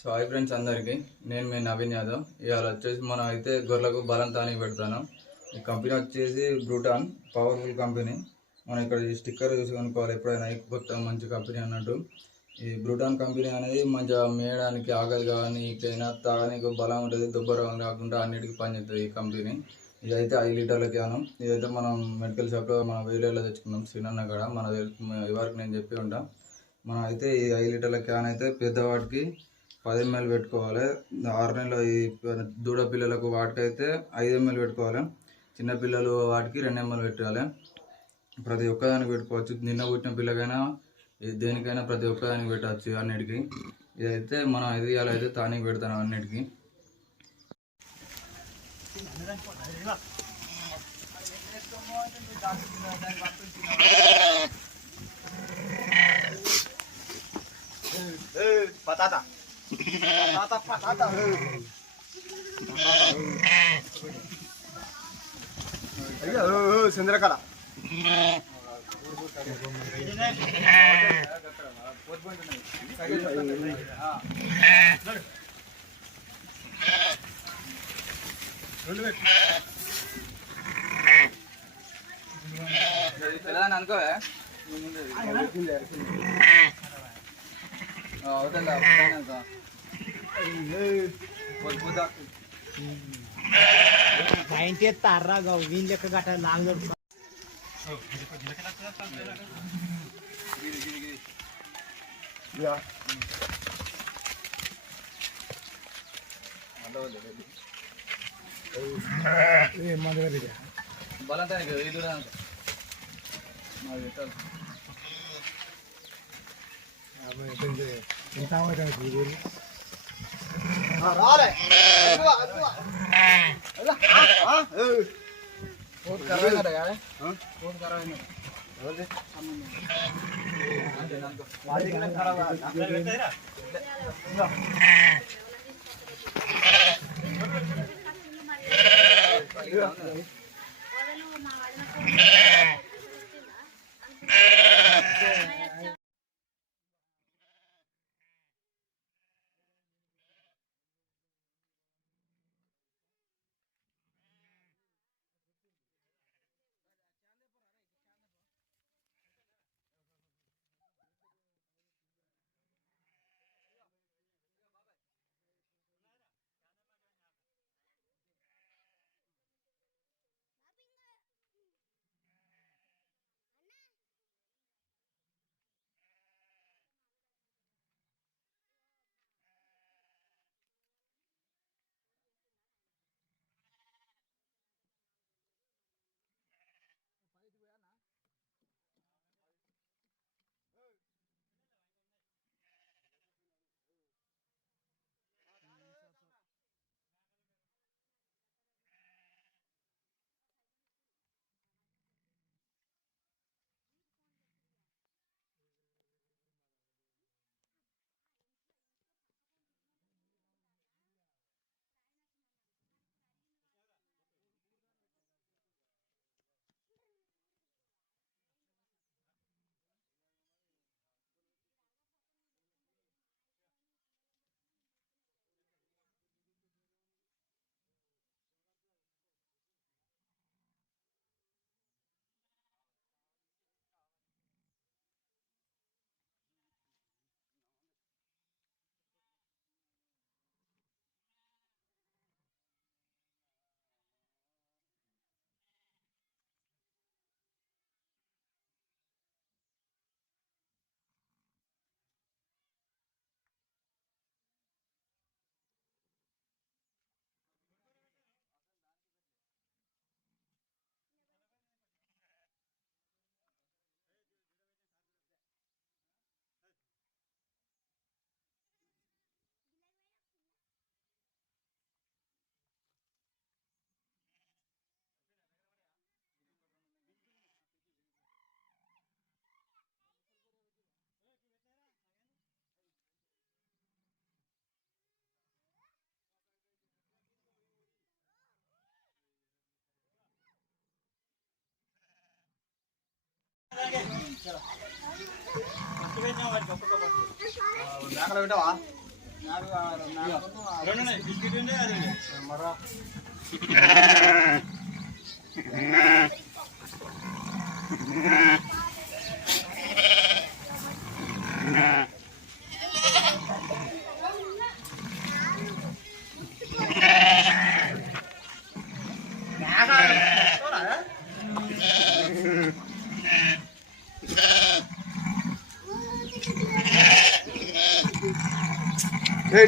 So hi friends అందరికీ, నేను మీ నవీన్ యాదవ్. ఇవాళ వచ్చేసి మనం అయితే గొర్రెలకు బలం తానికి పెడతాను. ఈ కంపెనీ వచ్చేసి బ్రూటాన్, పవర్ఫుల్ కంపెనీ. మనం ఇక్కడ ఈ స్టిక్కర్ చూసి కొనుక్కోవాలి ఎప్పుడైనా, కొత్త మంచి కంపెనీ అన్నట్టు. ఈ బ్రూటాన్ కంపెనీ అనేది మంచిగా మేయడానికి, ఆకలి కానీ ఈకైనా తాగడానికి బలం ఉంటుంది, దుబ్బరం కాకుండా అన్నిటికీ పనిచేస్తుంది ఈ కంపెనీ. ఇదైతే 5 లీటర్ల క్యాను. ఇదైతే మనం మెడికల్ షాప్లో మనం వేలేలో తెచ్చుకున్నాం, సినన్న కాడ. మన వరకు నేను చెప్పి ఉంటాం. మనం అయితే ఈ 5 లీటర్ల క్యాన్ అయితే పెద్దవాటికి 10 ml పెట్టుకోవాలి. 6 నెలల ఈ దూడ పిల్లలకు వాటికైతే 5 ml పెట్టుకోవాలి. చిన్నపిల్లలు వాటికి 2 ml పెట్టాలి. ప్రతి ఒక్కదానికి పెట్టుకోవచ్చు. నిన్న పుట్టిన పిల్లకైనా దేనికైనా ప్రతి ఒక్కదానికి పెట్టవచ్చు అన్నిటికీ. ఇదైతే మనం అయితే తానికి పెడతాను అన్నిటికీ. Patata. Patata. Ayo, Sendrakala. అనుకో పాయింట్ ఎత్తారా వీళ్ళ లెక్క గట్ట లాంగ్ బలం Rale.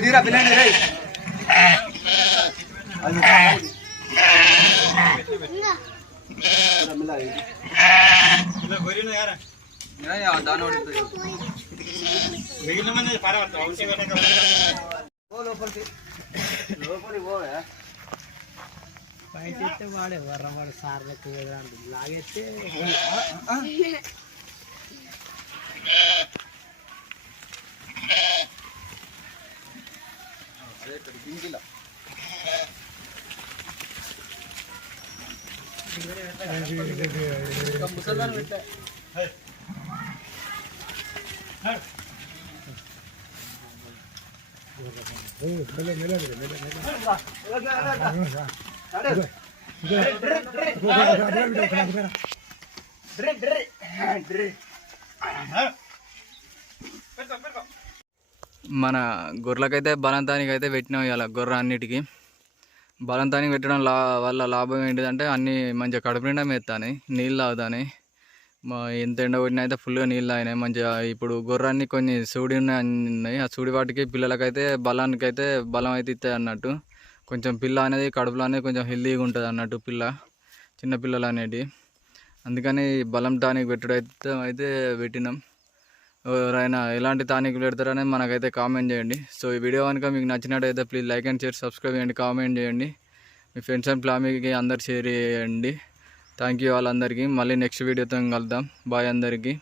డీరా పిల్లండి రే దాని లోపలికి పోవే పాయింట్ ఎత్తే వాడే వర్రవాడు సార్లకు లాగెత్తే మన గొర్రెలకైతే బలంతానికి అయితే పెట్టినాం ఇలా గొర్రె అన్నిటికీ బలంతానికి పెట్టడం వల్ల లాభం ఏంటిదంటే అన్నీ మంచిగా కడుపు నిండా మేస్తాయి, నీళ్ళు తాగుతాయి. ఎంత ఎండ కొట్టినా అయితే ఫుల్గా నీళ్ళు తాగినాయి మంచిగా. ఇప్పుడు గొర్రె అన్ని కొన్ని సూడి ఉన్నాయి, ఆ సూడి వాటికి పిల్లలకైతే బలానికైతే బలం అయితే ఇస్తాయి అన్నట్టు. కొంచెం పిల్ల అనేది కడుపులో అనేది కొంచెం హెల్తీగా ఉంటుంది అన్నట్టు పిల్ల, చిన్న పిల్లలు అనేటివి. అందుకని బలం టానిక్ పెట్టుడు అయితే పెట్టినాం. ఎవరైనా ఎలాంటి టానిక్ పెడతారని మనకైతే కామెంట్ చేయండి. సో ఈ వీడియో కనుక మీకు నచ్చినట్టయితే please like and share, subscribe చేయండి, కామెంట్ చేయండి. మీ ఫ్రెండ్స్ అండ్ ఫ్యామిలీకి అందరు షేర్ చేయండి. థ్యాంక్ యూ వాళ్ళందరికీ. మళ్ళీ నెక్స్ట్ వీడియోతో కలుద్దాం. బాయ్ అందరికీ.